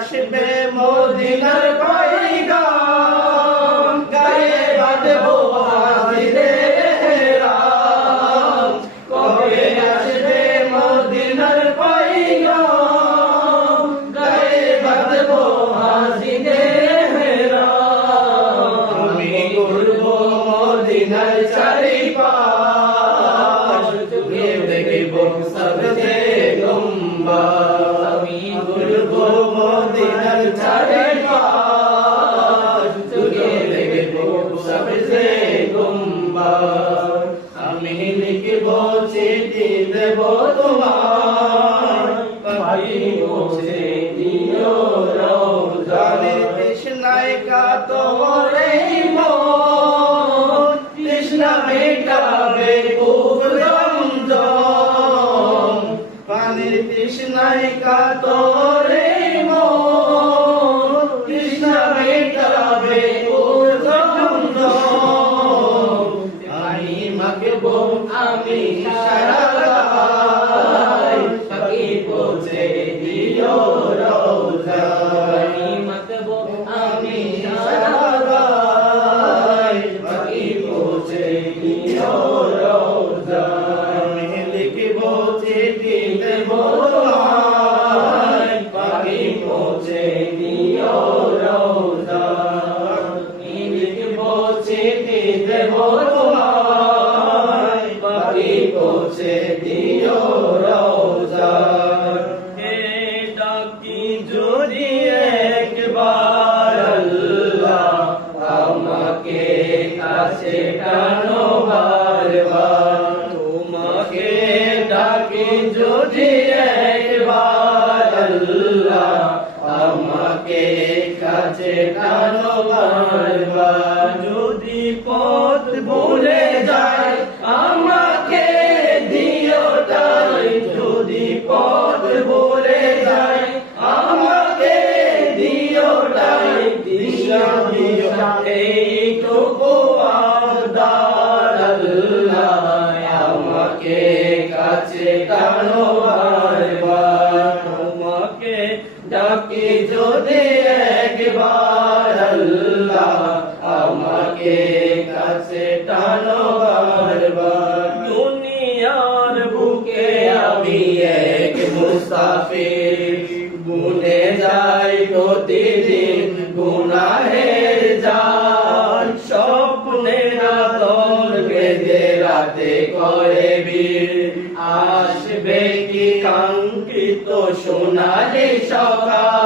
আসবে মদিনার পয়গাম, গায়ে বাঁধবো হাজিরে রাম। কবে আসবে মদিনার পয়গাম, গায়ে বাঁধবো হাজিরে রাম। আমি ঘুরবো মদিনার চারিপাশ, চোখে দেখবো সবচেয়ে লম্বা। আমি ঘুরবো মদিনার চারিপাশ, চোখে দেখবো সবচেয়ে লম্বা। আমি লিখবো চিঠি দেবো তোমার, পাখি পৌঁছে দিও রওজানের তৃষ্ণায় কাতর এই মন, তৃষ্ণা মেটাবে বুক জমজম। পানির তৃষ্ণায় কাতর এই মন, তৃষ্ণা মেটাবে বুক জমজম। আমি মাগবো আমি সারা গায়, পাখি পৌঁছে দিও রওজায়। আমি মাগবো আমি সারা গায়, পাখি পৌঁছে দিও রওজায়। আমি লিখবো চিঠি দেবো তোমায়, পাখি পৌঁছে দিও রওজায়। আমি লিখবো চিঠি দেবো তোমায়, পাখি পৌঁছে দিও রওজায়। হে ডাকি যদি একবার আল্লাহ, আমাকে কাছে টানো বারবার। তোমাকে ডাকি যদি একবার আল্লাহ, আমাকে কাছে টানো বারবার। যদি পথ ভুলে যায় আমাকে দিও ঠাই, যদি পথ ভুলে যায় আমাকে দিও ঠাই। দিশা দিও এইটুকু আবদার আল্লাহ, আমাকে কাছে টানো বারবার। তোমাকে ডাকি যদি একবার আল্লাহ, আমাকে কাছে টানো বারবার। দুনিয়ার বুকে আমি এক মুসাফির, গুনে যাই প্রতিদিন গুনাহের জাল। স্বপ্নের আতর বেঁধে রাতে করে বীর, আসবে কি কাঙ্ক্ষিত সোনালি সকাল।